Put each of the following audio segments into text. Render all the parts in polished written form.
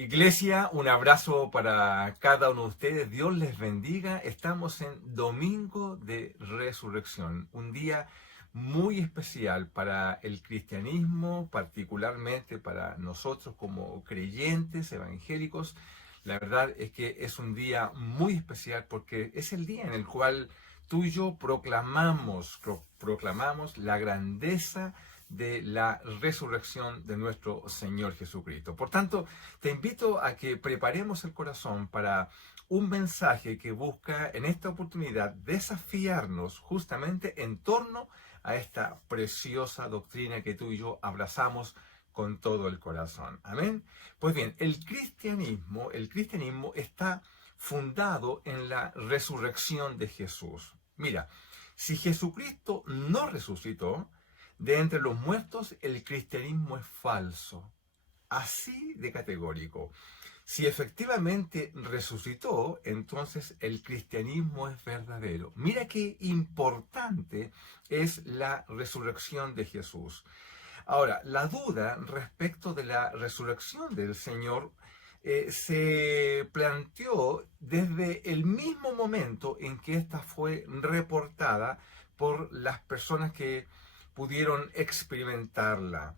Iglesia, un abrazo para cada uno de ustedes. Dios les bendiga. Estamos en Domingo de Resurrección, un día muy especial para el cristianismo, particularmente para nosotros como creyentes evangélicos. La verdad es que es un día muy especial porque es el día en el cual tú y yo proclamamos la grandeza de la resurrección de nuestro Señor Jesucristo. Por tanto, te invito a que preparemos el corazón para un mensaje que busca en esta oportunidad desafiarnos justamente en torno a esta preciosa doctrina que tú y yo abrazamos con todo el corazón. Amén. Pues bien, el cristianismo está fundado en la resurrección de Jesús. Mira, si Jesucristo no resucitó de entre los muertos, el cristianismo es falso. Así de categórico. Si efectivamente resucitó, entonces el cristianismo es verdadero. Mira qué importante es la resurrección de Jesús. Ahora, la duda respecto de la resurrección del Señor se planteó desde el mismo momento en que ésta fue reportada por las personas que pudieron experimentarla.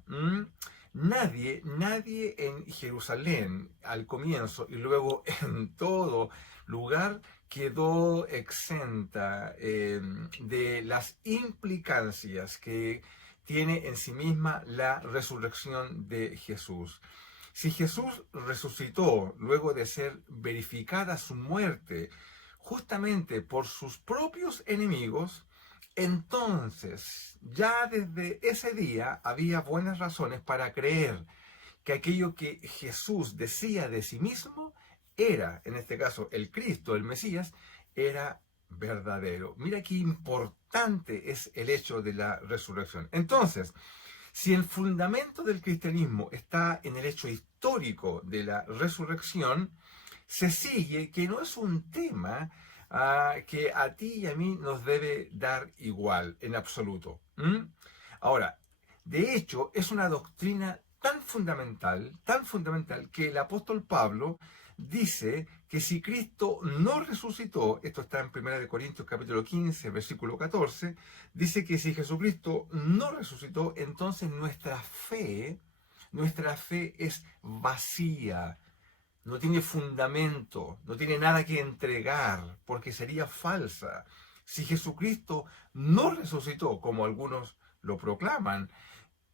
Nadie en Jerusalén al comienzo y luego en todo lugar quedó exenta de las implicancias que tiene en sí misma la resurrección de Jesús. Si Jesús resucitó luego de ser verificada su muerte justamente por sus propios enemigos, entonces ya desde ese día había buenas razones para creer que aquello que Jesús decía de sí mismo era, en este caso, el Cristo, el Mesías, era verdadero. Mira qué importante es el hecho de la resurrección. Entonces, si el fundamento del cristianismo está en el hecho histórico de la resurrección, se sigue que no es un tema que a ti y a mí nos debe dar igual, en absoluto. Ahora, de hecho, es una doctrina tan fundamental, que el apóstol Pablo dice que si Cristo no resucitó, esto está en 1 Corintios capítulo 15, versículo 14, dice que si Jesucristo no resucitó, entonces nuestra fe es vacía, no tiene fundamento, no tiene nada que entregar, porque sería falsa. Si Jesucristo no resucitó, como algunos lo proclaman,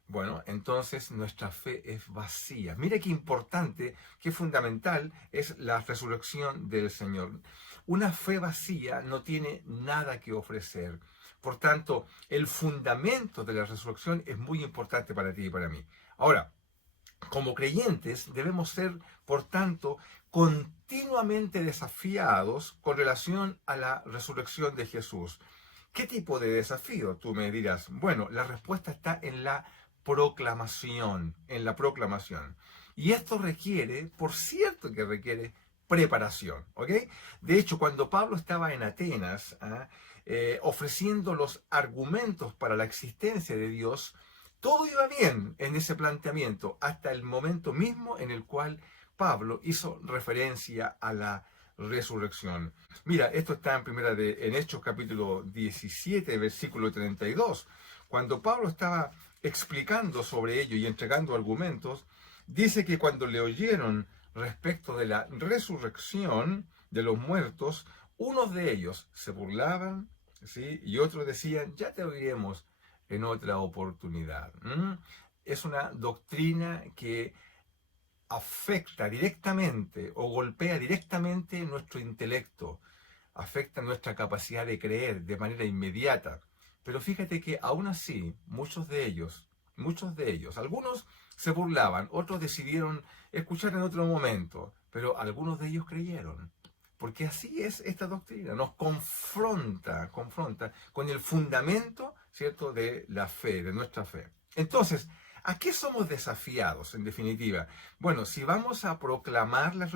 bueno, entonces nuestra fe es vacía. Mira qué importante, qué fundamental es la resurrección del Señor. Una fe vacía no tiene nada que ofrecer. Por tanto, el fundamento de la resurrección es muy importante para ti y para mí. Ahora, como creyentes debemos ser, por tanto, continuamente desafiados con relación a la resurrección de Jesús. ¿Qué tipo de desafío? Tú me dirás. Bueno, la respuesta está en la proclamación, Y esto requiere, por cierto que requiere preparación, ¿ok? De hecho, cuando Pablo estaba en Atenas, ofreciendo los argumentos para la existencia de Dios, todo iba bien en ese planteamiento, hasta el momento mismo en el cual Pablo hizo referencia a la resurrección. Mira, esto está en Hechos capítulo 17, versículo 32. Cuando Pablo estaba explicando sobre ello y entregando argumentos, dice que cuando le oyeron respecto de la resurrección de los muertos, unos de ellos se burlaban, ¿sí? Y otros decían, ya te oiremos en otra oportunidad. Es una doctrina que afecta directamente o golpea directamente nuestro intelecto, afecta nuestra capacidad de creer de manera inmediata. Pero fíjate que aún así, muchos de ellos, algunos se burlaban, otros decidieron escuchar en otro momento, pero algunos de ellos creyeron. Porque así es esta doctrina, nos confronta con el fundamento, ¿cierto?, de la fe, de nuestra fe. Entonces, ¿a qué somos desafiados, en definitiva? Bueno, si vamos a proclamar la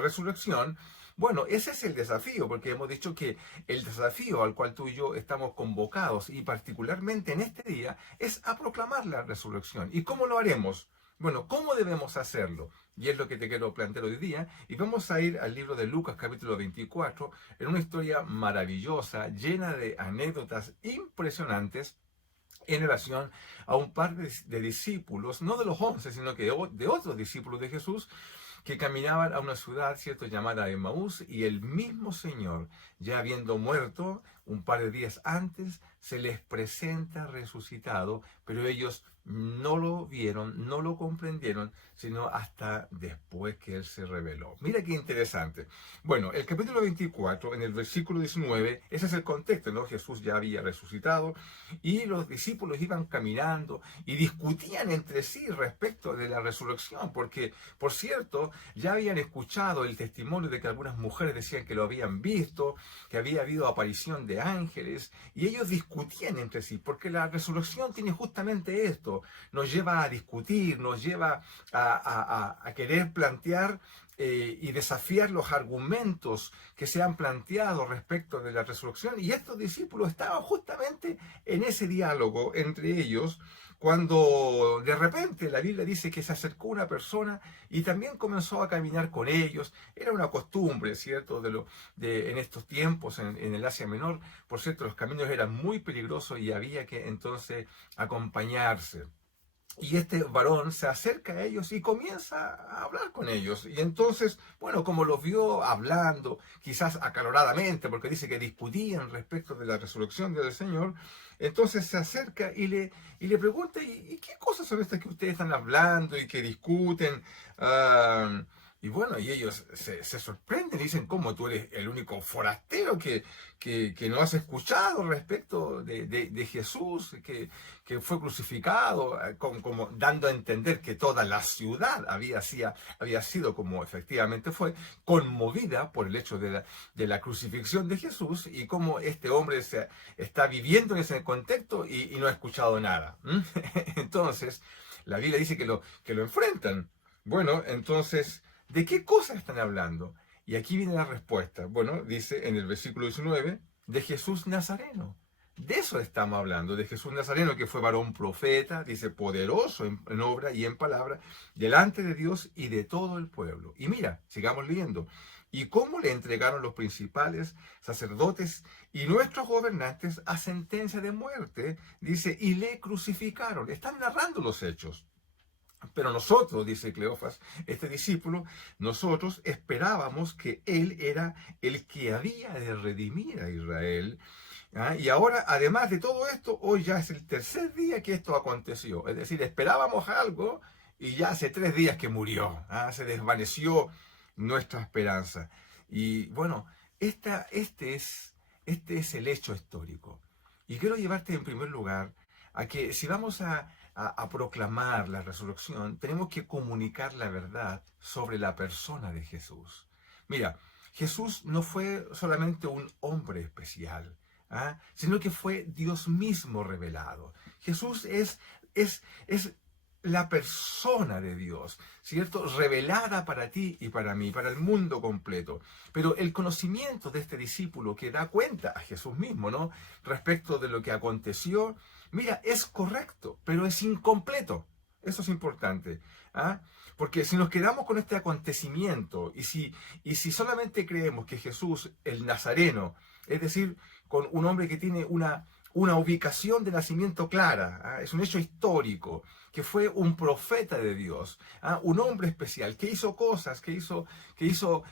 resurrección, bueno, ese es el desafío, porque hemos dicho que el desafío al cual tú y yo estamos convocados, y particularmente en este día, es a proclamar la resurrección. ¿Y cómo lo haremos? Bueno, ¿cómo debemos hacerlo? Y es lo que te quiero plantear hoy día. Y vamos a ir al libro de Lucas capítulo 24, en una historia maravillosa, llena de anécdotas impresionantes en relación a un par de discípulos, no de los 11, sino que de otros discípulos de Jesús, que caminaban a una ciudad, ¿cierto?, llamada Emaús, y el mismo Señor, ya habiendo muerto un par de días antes, se les presenta resucitado, pero ellos no lo vieron, no lo comprendieron, sino hasta después que Él se reveló. Mira qué interesante. Bueno, el capítulo 24, en el versículo 19, ese es el contexto, ¿no? Jesús ya había resucitado y los discípulos iban caminando y discutían entre sí respecto de la resurrección, porque, por cierto, ya habían escuchado el testimonio de que algunas mujeres decían que lo habían visto, que había habido aparición de ángeles, y ellos discutían entre sí, porque la resurrección tiene justamente esto, nos lleva a discutir, nos lleva a querer plantear y desafiar los argumentos que se han planteado respecto de la resurrección, y estos discípulos estaban justamente en ese diálogo entre ellos, cuando de repente la Biblia dice que se acercó una persona y también comenzó a caminar con ellos. Era una costumbre, ¿cierto?, en estos tiempos en el Asia Menor. Por cierto, los caminos eran muy peligrosos y había que entonces acompañarse. Y este varón se acerca a ellos y comienza a hablar con ellos. Y entonces, bueno, como los vio hablando, quizás acaloradamente, porque dice que discutían respecto de la resurrección del Señor, entonces se acerca y le pregunta, ¿y qué cosas son estas que ustedes están hablando y que discuten? Y bueno, y ellos se sorprenden y dicen, ¿cómo tú eres el único forastero que no has escuchado respecto de Jesús, que fue crucificado, como dando a entender que toda la ciudad había sido, como efectivamente fue, conmovida por el hecho de la crucifixión de Jesús, y cómo este hombre está viviendo en ese contexto y no ha escuchado nada? Entonces, la Biblia dice que lo enfrentan. Bueno, entonces, ¿de qué cosas están hablando? Y aquí viene la respuesta. Bueno, dice en el versículo 19, de Jesús Nazareno. De eso estamos hablando, de Jesús Nazareno, que fue varón profeta, dice, poderoso en obra y en palabra, delante de Dios y de todo el pueblo. Y mira, sigamos leyendo. Y cómo le entregaron los principales sacerdotes y nuestros gobernantes a sentencia de muerte, dice, y le crucificaron. Están narrando los hechos. Pero nosotros, dice Cleofas, este discípulo, nosotros esperábamos que él era el que había de redimir a Israel. ¿Ah? Y ahora, además de todo esto, hoy ya es el tercer día que esto aconteció. Es decir, esperábamos algo y ya hace 3 días que murió. ¿Ah? Se desvaneció nuestra esperanza. Y bueno, este es el hecho histórico. Y quiero llevarte en primer lugar a que si vamos a proclamar la resurrección, tenemos que comunicar la verdad sobre la persona de Jesús. Mira, Jesús no fue solamente un hombre especial, sino que fue Dios mismo revelado. Jesús es la persona de Dios, ¿cierto? Revelada para ti y para mí, para el mundo completo. Pero el conocimiento de este discípulo que da cuenta a Jesús mismo, ¿no?, respecto de lo que aconteció, mira, es correcto, pero es incompleto. Eso es importante. Porque si nos quedamos con este acontecimiento y si solamente creemos que Jesús, el Nazareno, es decir, con un hombre que tiene una ubicación de nacimiento clara, es un hecho histórico, que fue un profeta de Dios, un hombre especial, que hizo cosas, que hizo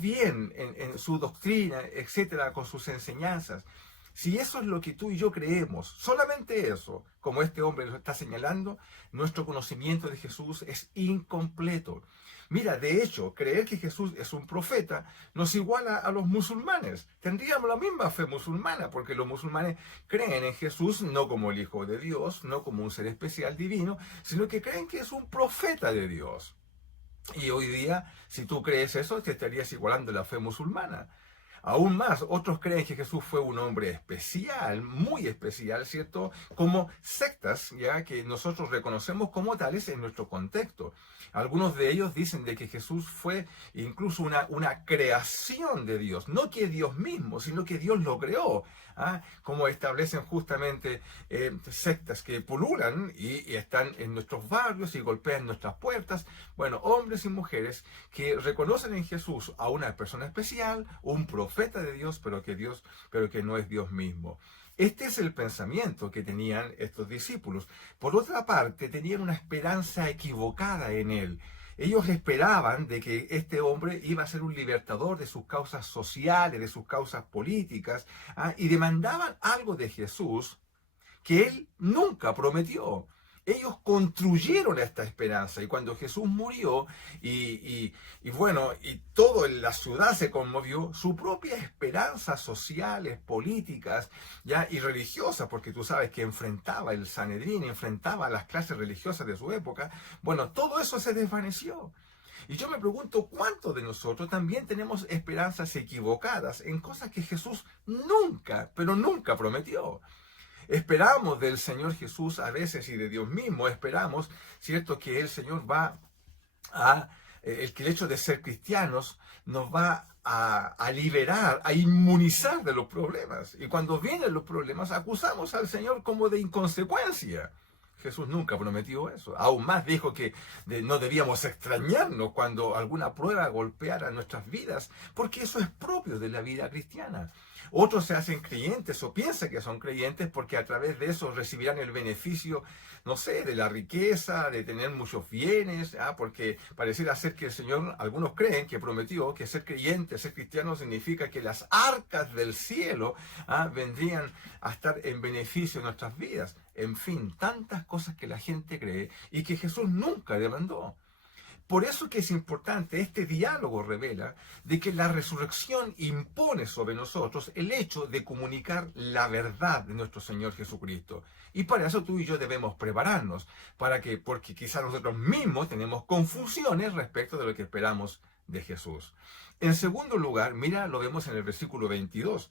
bien en su doctrina, etcétera, con sus enseñanzas. Si eso es lo que tú y yo creemos, solamente eso, como este hombre lo está señalando, nuestro conocimiento de Jesús es incompleto. Mira, de hecho, creer que Jesús es un profeta nos iguala a los musulmanes. Tendríamos la misma fe musulmana, porque los musulmanes creen en Jesús no como el Hijo de Dios, no como un ser especial divino, sino que creen que es un profeta de Dios. Y hoy día, si tú crees eso, te estarías igualando a la fe musulmana. Aún más, otros creen que Jesús fue un hombre especial, muy especial, ¿cierto? Como sectas, ya que nosotros reconocemos como tales en nuestro contexto. Algunos de ellos dicen de que Jesús fue incluso una creación de Dios, no que Dios mismo, sino que Dios lo creó. Como establecen justamente sectas que pululan y están en nuestros barrios y golpean nuestras puertas. Bueno, hombres y mujeres que reconocen en Jesús a una persona especial, un profeta de Dios, pero que no es Dios mismo. Este es el pensamiento que tenían estos discípulos. Por otra parte, tenían una esperanza equivocada en él. Ellos esperaban de que este hombre iba a ser un libertador de sus causas sociales, de sus causas políticas, y demandaban algo de Jesús que él nunca prometió. Ellos construyeron esta esperanza y cuando Jesús murió y toda la ciudad se conmovió, su propia esperanza sociales, políticas ya y religiosas, porque tú sabes que enfrentaba el Sanedrín, enfrentaba a las clases religiosas de su época, bueno, todo eso se desvaneció. Y yo me pregunto, ¿cuántos de nosotros también tenemos esperanzas equivocadas en cosas que Jesús nunca, pero nunca prometió? Esperamos del Señor Jesús a veces y de Dios mismo, esperamos, ¿cierto?, que el Señor va que el hecho de ser cristianos nos va a liberar, a inmunizar de los problemas. Y cuando vienen los problemas, acusamos al Señor como de inconsecuencia. Jesús nunca prometió eso. Aún más dijo que no debíamos extrañarnos cuando alguna prueba golpeara nuestras vidas, porque eso es propio de la vida cristiana. Otros se hacen creyentes o piensan que son creyentes porque a través de eso recibirán el beneficio, no sé, de la riqueza, de tener muchos bienes, porque pareciera ser que el Señor, algunos creen que prometió que ser creyente, ser cristiano significa que las arcas del cielo vendrían a estar en beneficio de nuestras vidas. En fin, tantas cosas que la gente cree y que Jesús nunca demandó. Por eso que es importante, este diálogo revela de que la resurrección impone sobre nosotros el hecho de comunicar la verdad de nuestro Señor Jesucristo. Y para eso tú y yo debemos prepararnos, porque quizás nosotros mismos tenemos confusiones respecto de lo que esperamos de Jesús. En segundo lugar, mira, lo vemos en el versículo 22,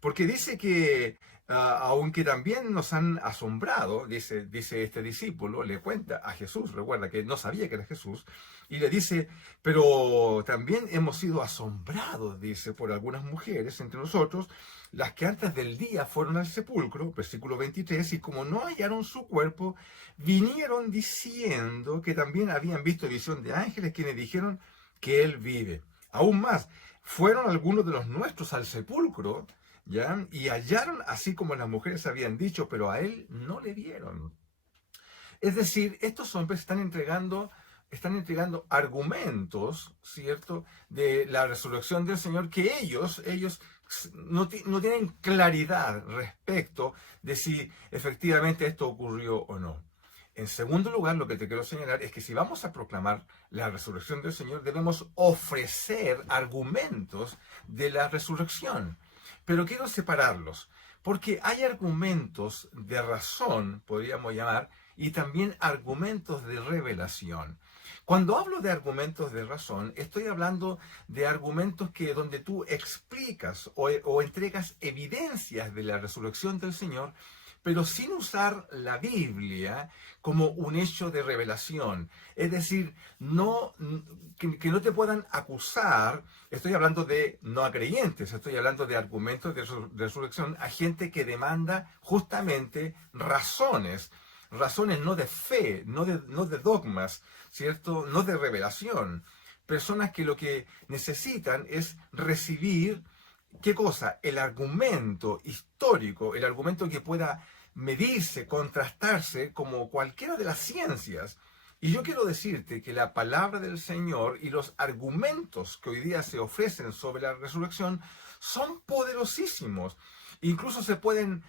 porque dice que aunque también nos han asombrado, dice este discípulo, le cuenta a Jesús, recuerda que no sabía que era Jesús, y le dice, pero también hemos sido asombrados, dice, por algunas mujeres entre nosotros, las que antes del día fueron al sepulcro, versículo 23, y como no hallaron su cuerpo, vinieron diciendo que también habían visto visión de ángeles quienes dijeron que él vive. Aún más, fueron algunos de los nuestros al sepulcro, ¿ya? Y hallaron así como las mujeres habían dicho, pero a él no le vieron. Es decir, estos hombres están entregando argumentos, ¿cierto?, de la resurrección del Señor que ellos no tienen claridad respecto de si efectivamente esto ocurrió o no. En segundo lugar, lo que te quiero señalar es que si vamos a proclamar la resurrección del Señor, debemos ofrecer argumentos de la resurrección. Pero quiero separarlos, porque hay argumentos de razón, podríamos llamar, y también argumentos de revelación. Cuando hablo de argumentos de razón, estoy hablando de argumentos donde tú explicas o entregas evidencias de la resurrección del Señor, pero sin usar la Biblia como un hecho de revelación. Es decir, que no te puedan acusar, estoy hablando de no a creyentes, estoy hablando de argumentos de resurrección a gente que demanda justamente razones no de fe, no de dogmas, ¿cierto? No de revelación. Personas que lo que necesitan es recibir, ¿qué cosa? El argumento histórico, el argumento que pueda medirse, contrastarse como cualquiera de las ciencias. Y yo quiero decirte que la palabra del Señor y los argumentos que hoy día se ofrecen sobre la resurrección son poderosísimos. Incluso se pueden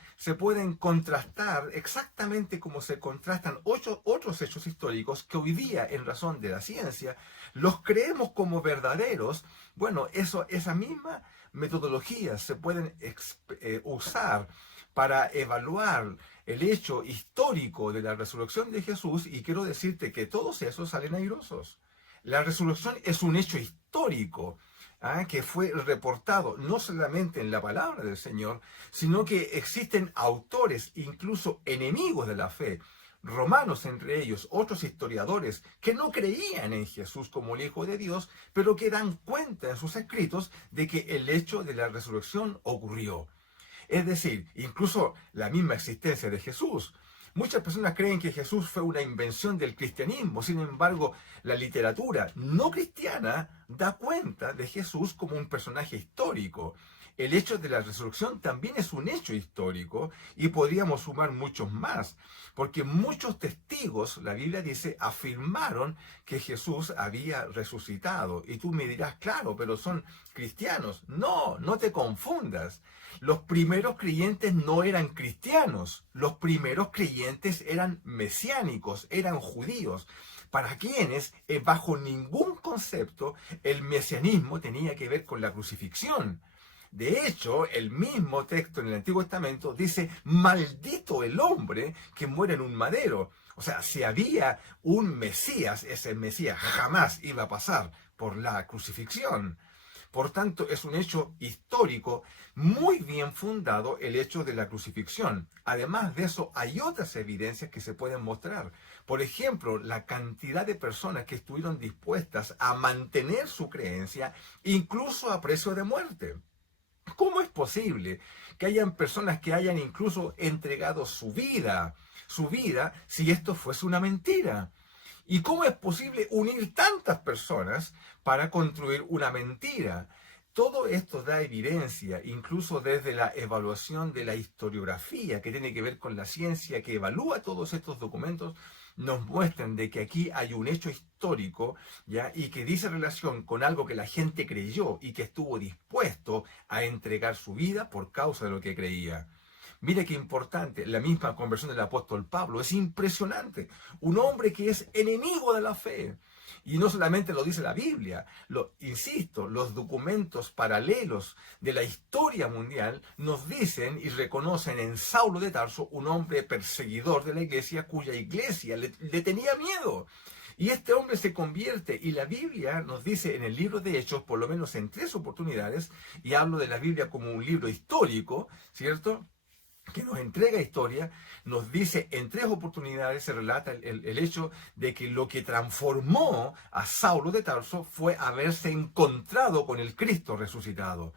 contrastar exactamente como se contrastan otros hechos históricos que hoy día, en razón de la ciencia, los creemos como verdaderos. Bueno, esa misma metodología se pueden usar para evaluar el hecho histórico de la resurrección de Jesús, y quiero decirte que todos esos salen airosos. La resurrección es un hecho histórico. que fue reportado no solamente en la palabra del Señor, sino que existen autores, incluso enemigos de la fe, romanos entre ellos, otros historiadores que no creían en Jesús como el Hijo de Dios, pero que dan cuenta en sus escritos de que el hecho de la resurrección ocurrió. Es decir, incluso la misma existencia de Jesús. Muchas personas creen que Jesús fue una invención del cristianismo. Sin embargo, la literatura no cristiana da cuenta de Jesús como un personaje histórico. El hecho de la resurrección también es un hecho histórico y podríamos sumar muchos más, porque muchos testigos, la Biblia dice, afirmaron que Jesús había resucitado. Y tú me dirás, claro, pero son cristianos. No, no te confundas. Los primeros creyentes no eran cristianos, los primeros creyentes eran mesiánicos, eran judíos, para quienes, bajo ningún concepto, el mesianismo tenía que ver con la crucifixión. De hecho, el mismo texto en el Antiguo Testamento dice, maldito el hombre que muere en un madero. O sea, si había un Mesías, ese Mesías jamás iba a pasar por la crucifixión. Por tanto, es un hecho histórico muy bien fundado el hecho de la crucifixión. Además de eso, hay otras evidencias que se pueden mostrar. Por ejemplo, la cantidad de personas que estuvieron dispuestas a mantener su creencia, incluso a precio de muerte. ¿Cómo es posible que hayan personas que hayan incluso entregado su vida, si esto fuese una mentira? ¿Y cómo es posible unir tantas personas para construir una mentira? Todo esto da evidencia, incluso desde la evaluación de la historiografía, que tiene que ver con la ciencia, que evalúa todos estos documentos, nos muestran de que aquí hay un hecho histórico, ¿ya? Y que dice relación con algo que la gente creyó y que estuvo dispuesto a entregar su vida por causa de lo que creía. Mire qué importante, la misma conversión del apóstol Pablo, es impresionante. Un hombre que es enemigo de la fe. Y no solamente lo dice la Biblia, insisto, los documentos paralelos de la historia mundial nos dicen y reconocen en Saulo de Tarso un hombre perseguidor de la iglesia cuya iglesia le tenía miedo. Y este hombre se convierte, y la Biblia nos dice en el libro de Hechos, por lo menos en 3 oportunidades, y hablo de la Biblia como un libro histórico, ¿cierto?, que nos entrega historia, nos dice en 3 oportunidades, se relata el hecho de que lo que transformó a Saulo de Tarso fue haberse encontrado con el Cristo resucitado.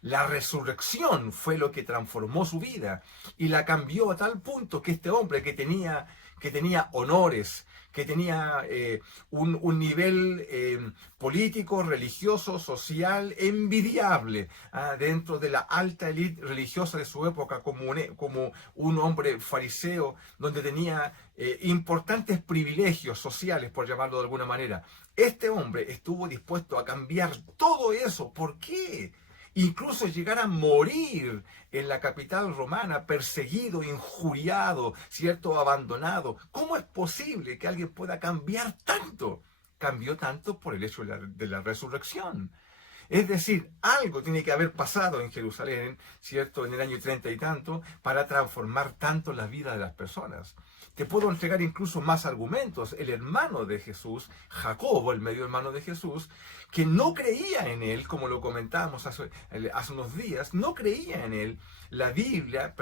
La resurrección fue lo que transformó su vida y la cambió a tal punto que este hombre que tenía honores, que tenía un nivel político, religioso, social, envidiable dentro de la alta élite religiosa de su época, como un hombre fariseo, donde tenía importantes privilegios sociales, por llamarlo de alguna manera. Este hombre estuvo dispuesto a cambiar todo eso. ¿Por qué? Incluso llegar a morir en la capital romana, perseguido, injuriado, ¿cierto?, abandonado. ¿Cómo es posible que alguien pueda cambiar tanto? Cambió tanto por el hecho de la resurrección. Es decir, algo tiene que haber pasado en Jerusalén, ¿cierto?, en el año 30 y tanto, para transformar tanto la vida de las personas. Te puedo entregar incluso más argumentos. El hermano de Jesús, Jacobo, el medio hermano de Jesús, que no creía en él, como lo comentábamos hace unos días, no creía en él. La Biblia,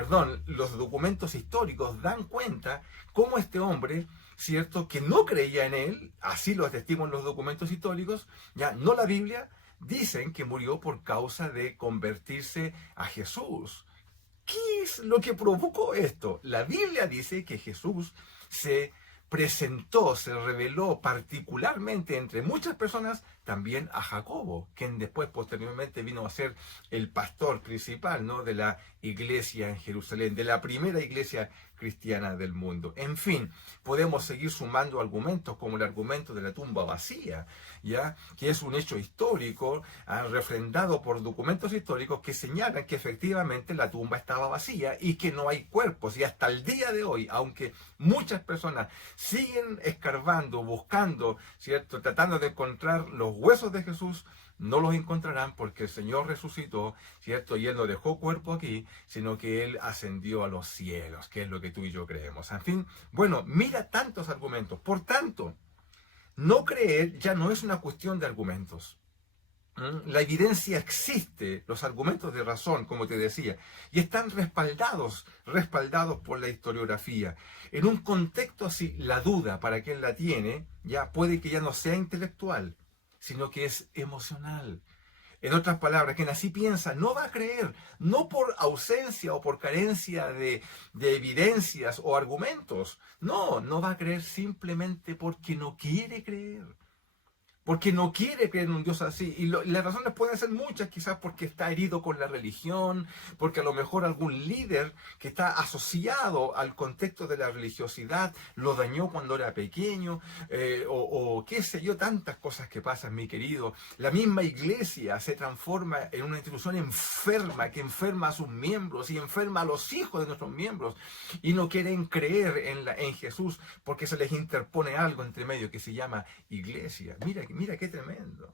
los documentos históricos dan cuenta cómo este hombre, ¿cierto?, que no creía en él, así lo atestiguan los documentos históricos, ya no la Biblia, dicen que murió por causa de convertirse a Jesús. ¿Qué es lo que provocó esto? La Biblia dice que Jesús se presentó, se reveló particularmente entre muchas personas, también a Jacobo, quien después posteriormente vino a ser el pastor principal, ¿no?, de la iglesia en Jerusalén, de la primera iglesia cristiana del mundo. En fin, podemos seguir sumando argumentos como el argumento de la tumba vacía, ¿ya?, que es un hecho histórico, refrendado por documentos históricos que señalan que efectivamente la tumba estaba vacía y que no hay cuerpos. Y hasta el día de hoy, aunque muchas personas siguen escarbando, buscando, ¿cierto?, tratando de encontrar los huesos de Jesús, no los encontrarán porque el Señor resucitó, ¿cierto? Y Él no dejó cuerpo aquí, sino que Él ascendió a los cielos, que es lo que tú y yo creemos. En fin, bueno, mira tantos argumentos. Por tanto, no creer ya no es una cuestión de argumentos. La evidencia existe, los argumentos de razón, como te decía, y están respaldados por la historiografía. En un contexto así, la duda para quien la tiene, ya puede que ya no sea intelectual, sino que es emocional. En otras palabras, quien así piensa no va a creer, no por ausencia o por carencia de evidencias o argumentos. No, no va a creer simplemente porque no quiere creer. Porque no quiere creer en un Dios así. Y las razones pueden ser muchas, quizás porque está herido con la religión, porque a lo mejor algún líder que está asociado al contexto de la religiosidad lo dañó cuando era pequeño, o qué sé yo, tantas cosas que pasan, mi querido. La misma iglesia se transforma en una institución enferma, que enferma a sus miembros y enferma a los hijos de nuestros miembros, y no quieren creer en Jesús porque se les interpone algo entre medio que se llama iglesia. Mira qué tremendo.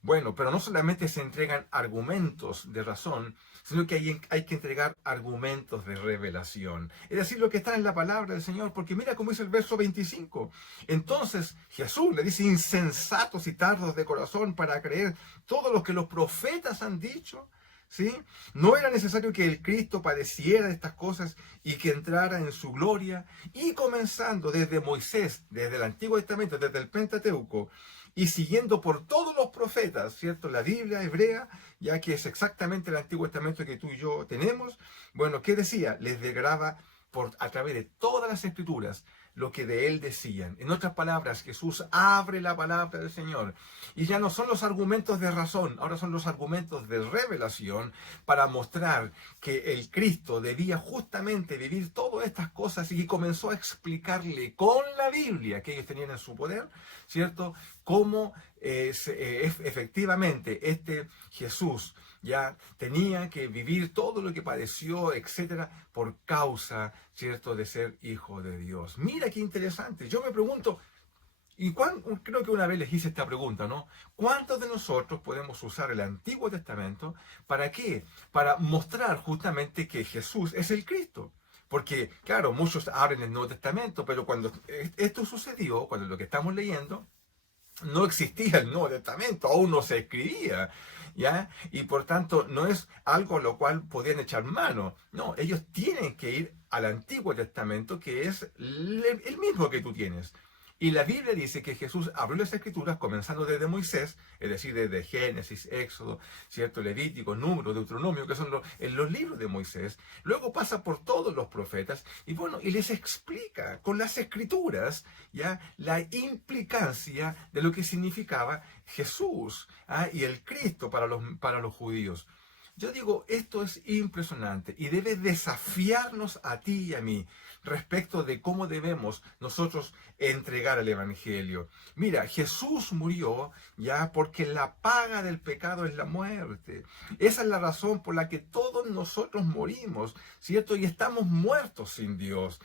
Bueno, pero no solamente se entregan argumentos de razón, sino que hay que entregar argumentos de revelación. Es decir, lo que está en la palabra del Señor, porque mira cómo dice el verso 25. Entonces Jesús le dice, insensatos y tardos de corazón para creer todo lo que los profetas han dicho. ¿Sí? No era necesario que el Cristo padeciera estas cosas y que entrara en su gloria, y comenzando desde Moisés, desde el Antiguo Testamento, desde el Pentateuco, y siguiendo por todos los profetas, ¿cierto? La Biblia hebrea, ya que es exactamente el Antiguo Testamento que tú y yo tenemos. Bueno, ¿qué decía? Les degraba a través de todas las Escrituras lo que de él decían. En otras palabras, Jesús abre la palabra del Señor. Y ya no son los argumentos de razón, ahora son los argumentos de revelación para mostrar que el Cristo debía justamente vivir todas estas cosas, y comenzó a explicarle con la Biblia que ellos tenían en su poder, ¿cierto? Cómo efectivamente este Jesús ya tenía que vivir todo lo que padeció, etcétera, por causa, ¿cierto?, de ser hijo de Dios. Mira qué interesante. Yo me pregunto, creo que una vez les hice esta pregunta, ¿no? ¿Cuántos de nosotros podemos usar el Antiguo Testamento? ¿Para qué? Para mostrar justamente que Jesús es el Cristo. Porque, claro, muchos abren el Nuevo Testamento, pero cuando esto sucedió, cuando lo que estamos leyendo, no existía el Nuevo Testamento, aún no se escribía, ¿ya? Y por tanto no es algo a lo cual podían echar mano. No, ellos tienen que ir al Antiguo Testamento, que es el mismo que tú tienes. Y la Biblia dice que Jesús abrió las Escrituras comenzando desde Moisés, es decir, desde Génesis, Éxodo, ¿cierto? Levítico, Número, Deuteronomio, que son los libros de Moisés. Luego pasa por todos los profetas y bueno, y les explica con las Escrituras ya la implicancia de lo que significaba Jesús, y el Cristo para los judíos. Yo digo, esto es impresionante y debe desafiarnos a ti y a mí respecto de cómo debemos nosotros entregar el Evangelio. Mira, Jesús murió ya porque la paga del pecado es la muerte. Esa es la razón por la que todos nosotros morimos, ¿cierto? Y estamos muertos sin Dios.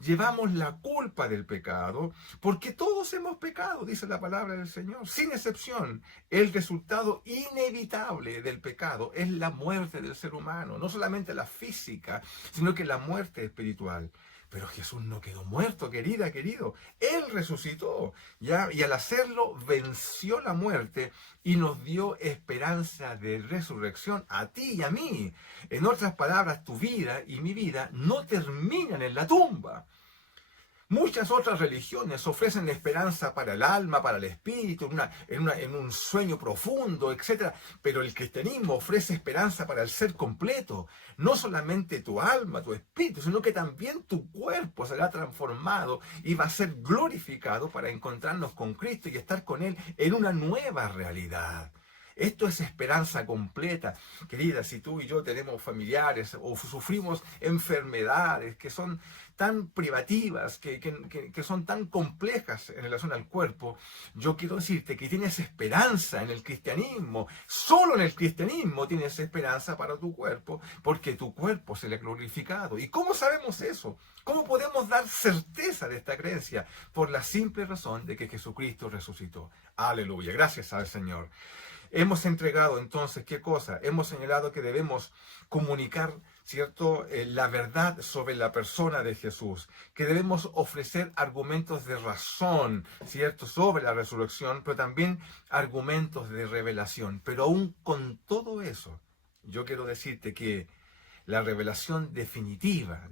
Llevamos la culpa del pecado porque todos hemos pecado, dice la palabra del Señor, sin excepción. El resultado inevitable del pecado es la muerte del ser humano, no solamente la física, sino que la muerte espiritual. Pero Jesús no quedó muerto, querida, querido. Él resucitó, ¿ya? Y al hacerlo venció la muerte y nos dio esperanza de resurrección a ti y a mí. En otras palabras, tu vida y mi vida no terminan en la tumba. Muchas otras religiones ofrecen esperanza para el alma, para el espíritu, en un sueño profundo, etc. Pero el cristianismo ofrece esperanza para el ser completo. No solamente tu alma, tu espíritu, sino que también tu cuerpo será transformado y va a ser glorificado para encontrarnos con Cristo y estar con Él en una nueva realidad. Esto es esperanza completa. Querida, si tú y yo tenemos familiares o sufrimos enfermedades que son tan privativas, que son tan complejas en relación al cuerpo, yo quiero decirte que tienes esperanza en el cristianismo. Solo en el cristianismo tienes esperanza para tu cuerpo, porque tu cuerpo será glorificado. ¿Y cómo sabemos eso? ¿Cómo podemos dar certeza de esta creencia? Por la simple razón de que Jesucristo resucitó. Aleluya, gracias al Señor. hemos entregado entonces, ¿qué cosa? Hemos señalado que debemos comunicar, ¿cierto?, la verdad sobre la persona de Jesús, que debemos ofrecer argumentos de razón, ¿cierto?, sobre la resurrección, pero también argumentos de revelación. Pero aún con todo eso, yo quiero decirte que la revelación definitiva,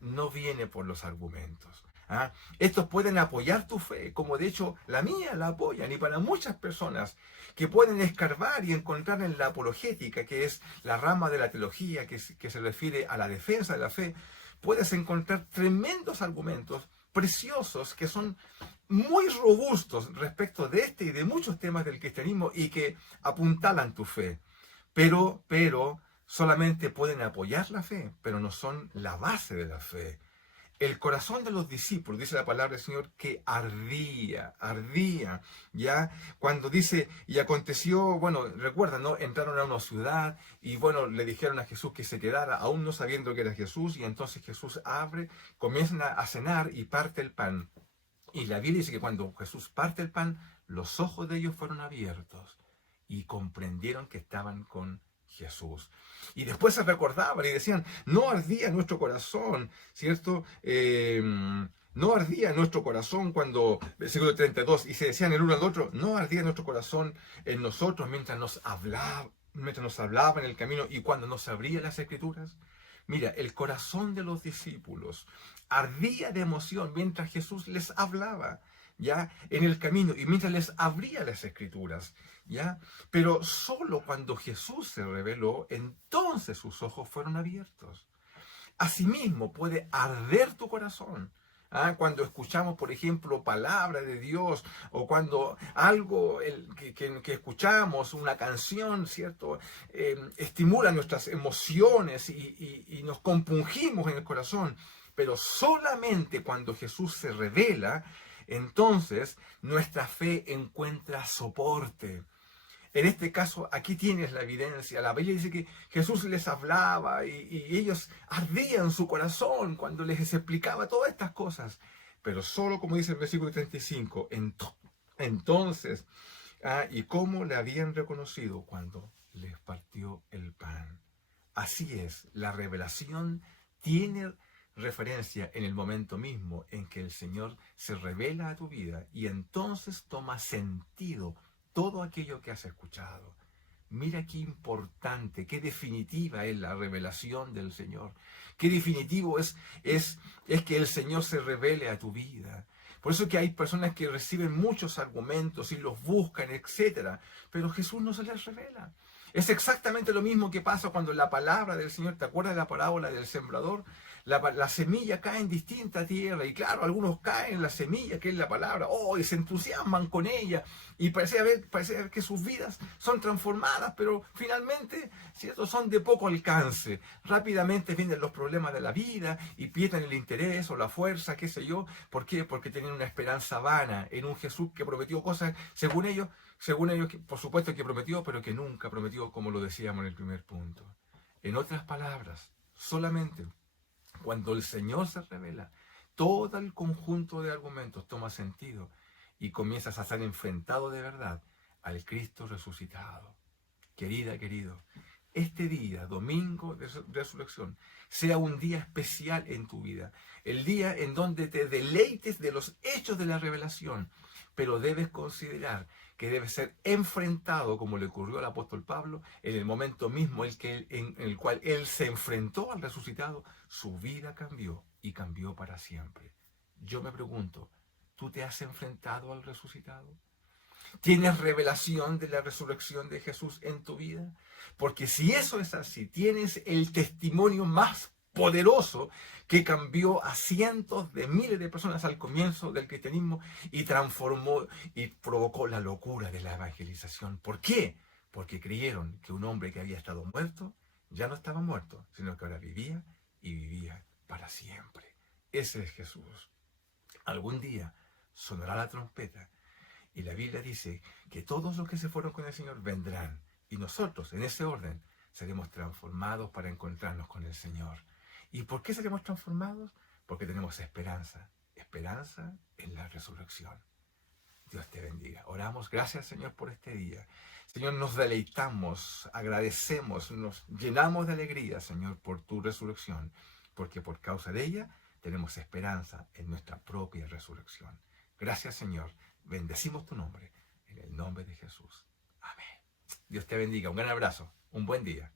no viene por los argumentos. ¿Ah? Estos pueden apoyar tu fe, como de hecho la mía la apoyan, y para muchas personas que pueden escarbar y encontrar en la apologética, que es la rama de la teología que se refiere a la defensa de la fe, puedes encontrar tremendos argumentos preciosos que son muy robustos respecto de este y de muchos temas del cristianismo y que apuntalan tu fe. Pero solamente pueden apoyar la fe, pero no son la base de la fe. El corazón de los discípulos, dice la palabra del Señor, que ardía, ¿ya? Cuando dice, y aconteció, bueno, recuerda, ¿no? Entraron a una ciudad y, bueno, le dijeron a Jesús que se quedara, aún no sabiendo que era Jesús, y entonces Jesús abre, comienzan a cenar y parte el pan. Y la Biblia dice que cuando Jesús parte el pan, los ojos de ellos fueron abiertos y comprendieron que estaban con Jesús. Y después se recordaban y decían, no ardía nuestro corazón, ¿cierto? No ardía nuestro corazón cuando, versículo 32, y se decían el uno al otro, no ardía nuestro corazón en nosotros mientras nos hablaba en el camino y cuando nos abría las escrituras. Mira, el corazón de los discípulos ardía de emoción mientras Jesús les hablaba, ¿ya? En el camino y mientras les abría las escrituras, ¿ya? Pero solo cuando Jesús se reveló, entonces sus ojos fueron abiertos. Asimismo, puede arder tu corazón. ¿Ah? Cuando escuchamos, por ejemplo, palabra de Dios, o cuando algo que escuchamos, una canción, ¿cierto? Estimula nuestras emociones y nos compungimos en el corazón. Pero solamente cuando Jesús se revela, entonces nuestra fe encuentra soporte. En este caso, aquí tienes la evidencia. La Biblia dice que Jesús les hablaba y ellos ardían su corazón cuando les explicaba todas estas cosas. Pero solo, como dice el versículo 35, entonces, y cómo le habían reconocido cuando les partió el pan. Así es, la revelación tiene referencia en el momento mismo en que el Señor se revela a tu vida y entonces toma sentido todo aquello que has escuchado. Mira qué importante, qué definitiva es la revelación del Señor. Qué definitivo es que el Señor se revele a tu vida. Por eso que hay personas que reciben muchos argumentos y los buscan, etcétera, pero Jesús no se les revela. Es exactamente lo mismo que pasa cuando la palabra del Señor, ¿te acuerdas de la parábola del sembrador? La semilla cae en distinta tierra y claro, algunos caen en la semilla que es la palabra, y se entusiasman con ella y parece ver que sus vidas son transformadas, pero finalmente, ¿cierto?, son de poco alcance. Rápidamente vienen los problemas de la vida y pierden el interés o la fuerza, qué sé yo. ¿Por qué? Porque tienen una esperanza vana en un Jesús que prometió cosas, según ellos, por supuesto que prometió, pero que nunca prometió, como lo decíamos en el primer punto. En otras palabras, solamente cuando el Señor se revela, todo el conjunto de argumentos toma sentido y comienzas a estar enfrentado de verdad al Cristo resucitado. Querida, querido, este día, domingo de resurrección, sea un día especial en tu vida, el día en donde te deleites de los hechos de la revelación, pero debes considerar que debe ser enfrentado, como le ocurrió al apóstol Pablo, en el momento mismo en el cual él se enfrentó al resucitado, su vida cambió y cambió para siempre. Yo me pregunto, ¿tú te has enfrentado al resucitado? ¿Tienes revelación de la resurrección de Jesús en tu vida? Porque si eso es así, tienes el testimonio más poderoso que cambió a cientos de miles de personas al comienzo del cristianismo y transformó y provocó la locura de la evangelización. ¿Por qué? Porque creyeron que un hombre que había estado muerto ya no estaba muerto, sino que ahora vivía y vivía para siempre. Ese es Jesús. Algún día sonará la trompeta y la Biblia dice que todos los que se fueron con el Señor vendrán y nosotros, en ese orden, seremos transformados para encontrarnos con el Señor. ¿Y por qué seremos transformados? Porque tenemos esperanza, esperanza en la resurrección. Dios te bendiga. Oramos, gracias Señor por este día. Señor, nos deleitamos, agradecemos, nos llenamos de alegría, Señor, por tu resurrección, porque por causa de ella tenemos esperanza en nuestra propia resurrección. Gracias, Señor. Bendecimos tu nombre, en el nombre de Jesús. Amén. Dios te bendiga. Un gran abrazo. Un buen día.